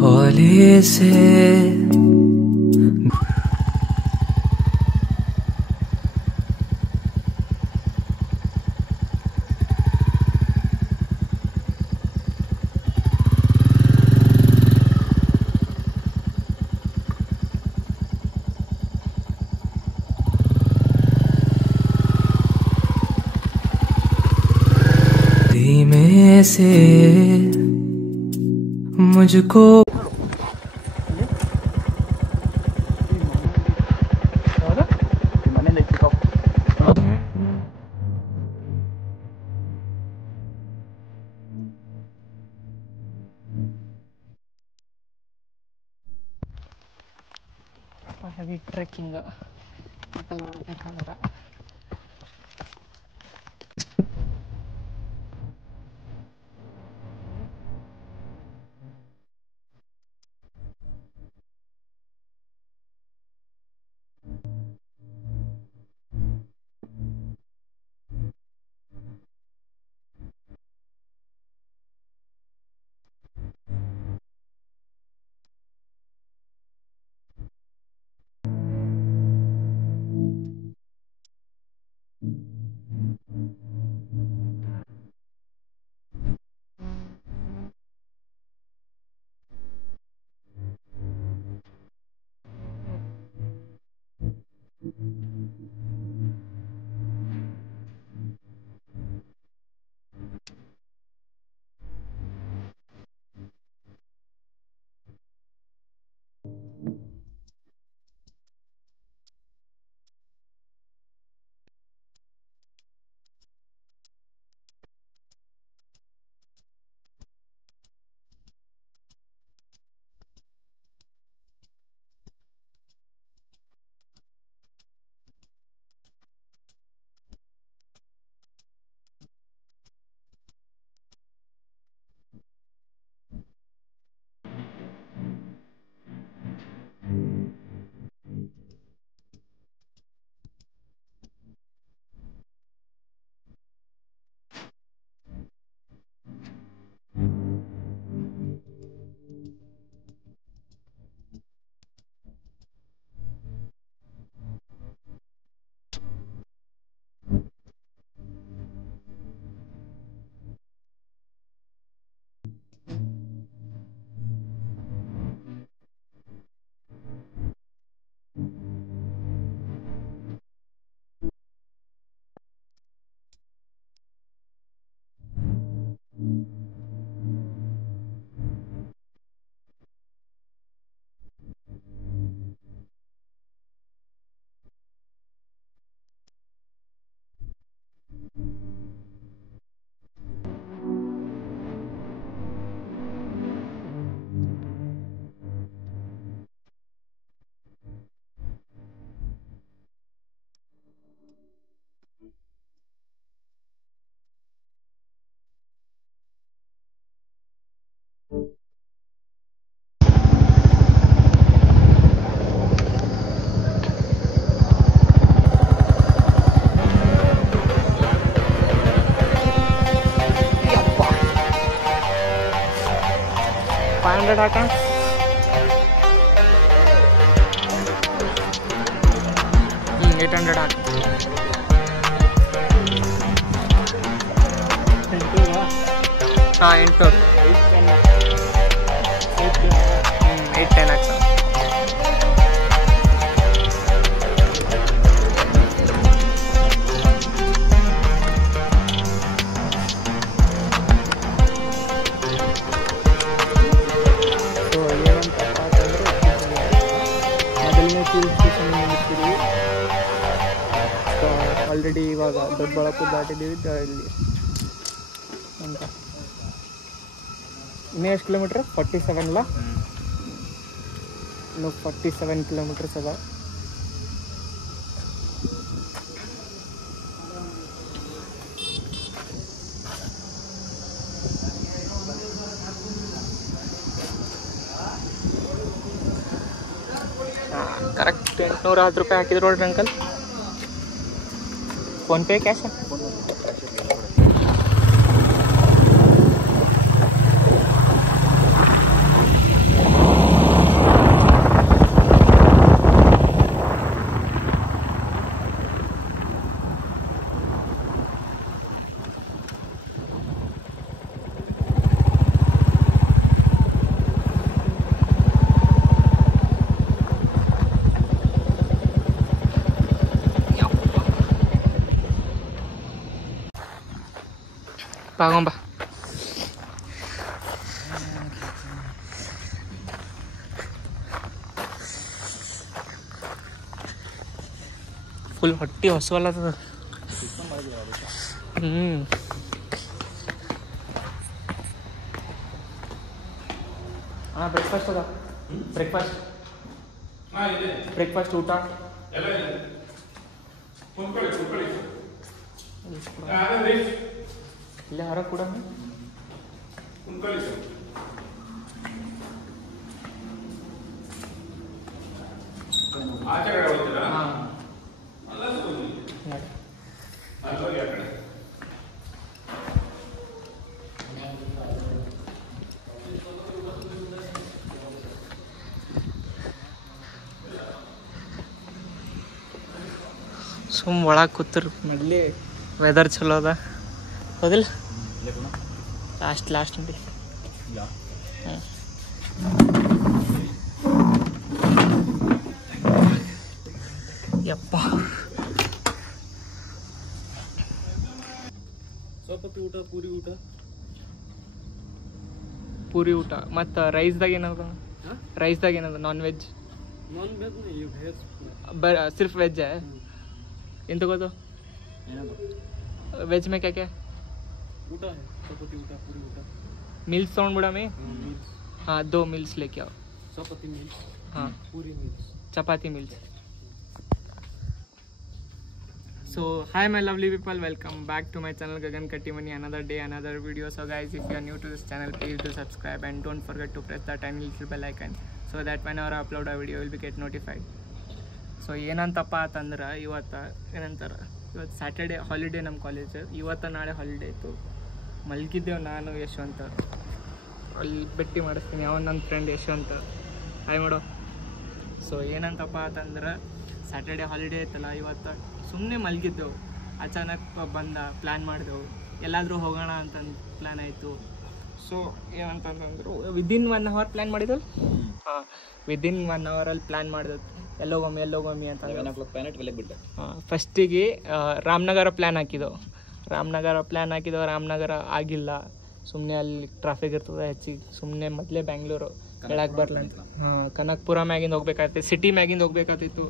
हौले से धीमे से मुझको ಹೆವಿ ಟ್ರೆಕ್ಕಿಂಗ್ ಹಾಕ $800 ಹಾಕ ಹಾಂ 810 ಹಾಕ್ಸ ಆಲ್ರೆಡಿ ಇವಾಗ ದೊಡ್ಡಬಳ್ಳಾಪುರ ದಾಟಿದ್ದೀವಿ ಇಲ್ಲಿ ಅಂತ ಇನ್ನೂ ಎಷ್ಟು ಕಿಲೋಮೀಟ್ರ್ 47 ಅಲ್ಲ ಇನ್ನು 47 ಕಿಲೋಮೀಟರ್ಸ್ ಅದ ಕರೆಕ್ಟ್ $810 ಹಾಕಿದ್ರು ನೋಡ್ರಿ ಅಂಕಲ್ ಫೋನ್ಪೇ ಕ್ಯಾಶ್ ತಗೊಂಬ. ಫುಲ್ ಹೊಟ್ಟೆ ಹೊಸವಲ್ಲದ. ಹಾಂ ಬ್ರೇಕ್ಫಾಸ್ಟ್ ಅದ. ಬ್ರೇಕ್ಫಾಸ್ಟ್ ಊಟ ಇಲ್ಲೇ ಹೊರಗೆ ಕೂಡ ಸುಮ್ ಒಳಗೆ ಕೂತಿರ್ ಮೊದಲೇ ವೆದರ್ ಚಲೋ ಅದ ಹೌದಿಲ್ಲ. ಲಾಸ್ಟ್ ನೋಡಿ. ಯಪ್ಪ ಪೂರಿ ಊಟ ಮತ್ತು ರೈಸ್ದಾಗ ಏನದ? ನಾನ್ ವೆಜ್ सिर्फ वेज है. इन तो तो वेज में क्या क्या ऊटा है? चपाती ऊटा, पूरी ऊटा, मील्स साउंड बड़ा में. हाँ 2 मील्स लेके आओ. चपाती मील्स. हाँ पूरी meals, chapati meals. So hi my lovely people, welcome back to my channel Gagan Kattimani. Another day, another video. So guys, if you are new to this channel, please do subscribe and don't forget to press the tiny little bell icon so that whenever I upload a video you will be get notified. So ಏನಂತಪ್ಪ ಅಂತಂದ್ರೆ ಇವತ್ತು Saturday holiday ನಮ್ಮ college. ಇವತ್ತು ನಾಳೆ holiday ಇತ್ತು. ಮಲಗಿದ್ದೆವು ನಾನು ಯಶವಂತ. ಅಲ್ಲಿ ಭೇಟಿ ಮಾಡಿಸ್ತೀನಿ ಅವನು ನನ್ನ ಫ್ರೆಂಡ್ ಯಶವಂತ. ಹಾಯ್ ಮಾಡೋ. ಸೊ ಏನಂತಪ್ಪ ಅಂತಂದ್ರೆ ಸ್ಯಾಟರ್ಡೆ ಹಾಲಿಡೇ ಇತ್ತಲ್ಲ, ಇವತ್ತು ಸುಮ್ಮನೆ ಮಲಗಿದ್ದೆವು. ಅಚಾನಕ್ ಪ್ಲ್ಯಾನ್ ಮಾಡಿದೆವು ಎಲ್ಲಾದರೂ ಹೋಗೋಣ ಅಂತಂದು ಪ್ಲ್ಯಾನ್ ಆಯಿತು. ಸೊ ಏನಂತಂದ್ರು ವಿದಿನ್ 1 hour ಪ್ಲ್ಯಾನ್ ಮಾಡಿದೆವು. ಹಾಂ ವಿದಿನ್ 1 hour ಪ್ಲ್ಯಾನ್ ಮಾಡಿದೆವು ಎಲ್ಲೋಗಮ್ಮಿ ಅಂತ. 11 o'clock ಪ್ಲ್ಯಾನ್ ಬಿಟ್ಟೆ. ಫಸ್ಟಿಗೆ ರಾಮನಗರ ಪ್ಲ್ಯಾನ್ ಹಾಕಿದೆವು. ರಾಮನಗರ ಆಗಿಲ್ಲ. ಸುಮ್ಮನೆ ಅಲ್ಲಿ ಟ್ರಾಫಿಕ್ ಇರ್ತದೆ ಹೆಚ್ಚಿಗೆ. ಸುಮ್ಮನೆ ಮೊದಲೇ ಬ್ಯಾಂಗ್ಳೂರು ಹೇಳಕ್ಕೆ ಬರಲ್ಲ. ಕನಕಪುರ ಮ್ಯಾಗಿಂದ ಹೋಗ್ಬೇಕಾಗ್ತೈತೆ, ಸಿಟಿ ಮ್ಯಾಗಿಂದ ಹೋಗ್ಬೇಕಾಗ್ತಿತ್ತು.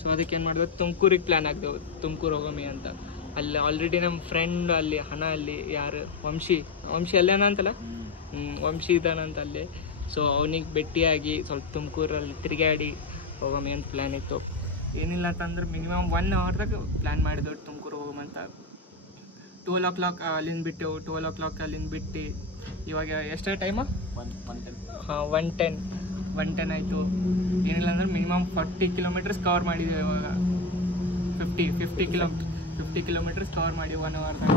ಸೊ ಅದಕ್ಕೆ ಏನು ಮಾಡಿದೆವು, ತುಮಕೂರಿಗೆ ಪ್ಲ್ಯಾನ್ ಹಾಕಿದೆವು. ತುಮಕೂರು ಹೋಗಮ್ಮಿ ಅಂತ. ಅಲ್ಲಿ ಆಲ್ರೆಡಿ ನಮ್ಮ ಫ್ರೆಂಡ್ ಅಲ್ಲಿ ಅಲ್ಲಿ ಯಾರು ವಂಶಿ ಅಲ್ಲೇನ ಅಂತಲ್ಲ, ವಂಶಿ ಇದ್ದಾನಂತ ಅಲ್ಲಿ. ಸೊ ಅವನಿಗೆ ಭೇಟಿಯಾಗಿ ಸ್ವಲ್ಪ ತುಮಕೂರಲ್ಲಿ ತಿರುಗಾಡಿ ಹೋಗಮ್ಮಿ ಅಂತ ಪ್ಲ್ಯಾನ್ ಇತ್ತು. ಏನಿಲ್ಲ ಅಂತಂದ್ರೆ ಮಿನಿಮಮ್ 1 hourದಾಗ ಪ್ಲ್ಯಾನ್ ಮಾಡಿದೆವು ತುಮಕೂರು ಹೋಗಮಂತ. 12 o'clock ಅಲ್ಲಿಂದ ಬಿಟ್ಟೆವು. 12 o'clock ಅಲ್ಲಿಂದ ಬಿಟ್ಟು ಇವಾಗ ಎಷ್ಟೇ ಟೈಮು? 1:10 ಆಯಿತು. ಏನಿಲ್ಲ ಅಂದ್ರೆ ಮಿನಿಮಮ್ 40 kilometers ಕವರ್ ಮಾಡಿದ್ದೀವಿ ಇವಾಗ. 50 kilometers ಕವರ್ ಮಾಡಿ 1 hourದಾಗ.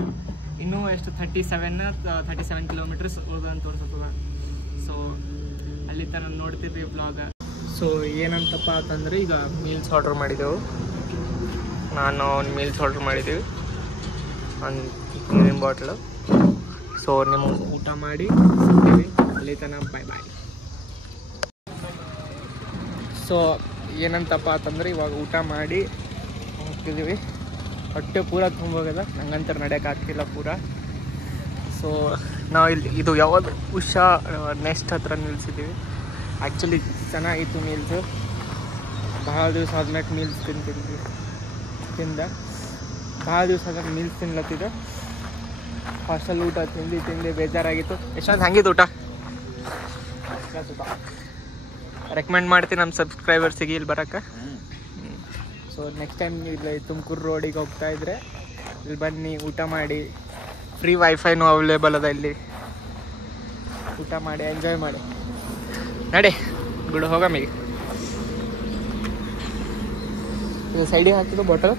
ಇನ್ನೂ ಎಷ್ಟು 37 kilometers ಉಳ್ದಂತ ತೋರಿಸ್ತದ. ಸೊ ಅಲ್ಲಿ ತನಕ ನೋಡ್ತಿದ್ವಿ ವ್ಲಾಗ. ಸೊ ಏನಂತಪ್ಪ ಅಂತಂದರೆ ಈಗ ಮೀಲ್ಸ್ ಆರ್ಡ್ರ್ ಮಾಡಿದ್ದೆವು. ನಾನು ಒಂದು ಮೀಲ್ಸ್ ಆರ್ಡ್ರ್ ಮಾಡಿದ್ದೀವಿ, ಒಂದು ನೀರಿನ ಬಾಟ್ಲು. ಸೊ ನಿಮ್ಮ ಊಟ ಮಾಡಿ ಅಲ್ಲಿ ತನಕ ಬಾಯ್. ಸೊ ಏನಂತಪ್ಪ ಅಂತಂದ್ರೆ ಇವಾಗ ಊಟ ಮಾಡಿ ಹೋಗ್ತಿದ್ದೀವಿ. ಹೊಟ್ಟೆ ಪೂರ ತುಂಬೋಗದ, ನಂಗಂತರ ನಡೆಯೋಕೆ ಆಗ್ತಿಲ್ಲ ಪೂರ. ಸೊ ನಾವು ಇದು ಯಾವುದು ಉಷಾ ನೆಸ್ಟ್ ಹತ್ರ ನಿಲ್ಸಿದ್ದೀವಿ. ಆ್ಯಕ್ಚುಲಿ ಚೆನ್ನಾಗಿತ್ತು ಮೀಲ್ಸು. ಭಾಳ ದಿವಸ ಆದ್ಮೇಲೆ ಮೀಲ್ಸ್ ಭಾಳ ದಿವಸ ಆದ್ಮೇಲೆ ಮೀಲ್ಸ್ ತಿನ್ಲತ್ತಿದ್ದೆ. ಹಾಸ್ಟೆಲ್ ಊಟ ತಿಂದು ಬೇಜಾರಾಗಿತ್ತು. ಎಷ್ಟೊಂದು ಹಂಗಿದ್ದು ಊಟ ರೆಕಮೆಂಡ್ ಮಾಡ್ತೀನಿ ನಮ್ಮ ಸಬ್ಸ್ಕ್ರೈಬರ್ಸಿಗೆ ಇಲ್ಲಿ ಬರೋಕ್ಕೆ. ಸೊ ನೆಕ್ಸ್ಟ್ ಟೈಮ್ ಇಲ್ಲಿ ತುಮಕೂರು ರೋಡಿಗೆ ಹೋಗ್ತಾ ಇದ್ರೆ ಇಲ್ಲಿ ಬನ್ನಿ, ಊಟ ಮಾಡಿ. ಫ್ರೀ ವೈಫೈನೂ ಅವೈಲೇಬಲ್ ಅದ ಇಲ್ಲಿ. ಊಟ ಮಾಡಿ ಎಂಜಾಯ್ ಮಾಡಿ. ನಡೆ ಬಿಡು ಹೋಗಮ್ಮೀಗ. ಇದು ಸೈಡಿಗೆ ಹಾಕಿದ್ದು ಬಾಟಲ್.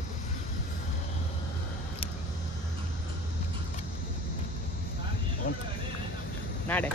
ಮಾಡಬೇಕು. ನಾಡೆ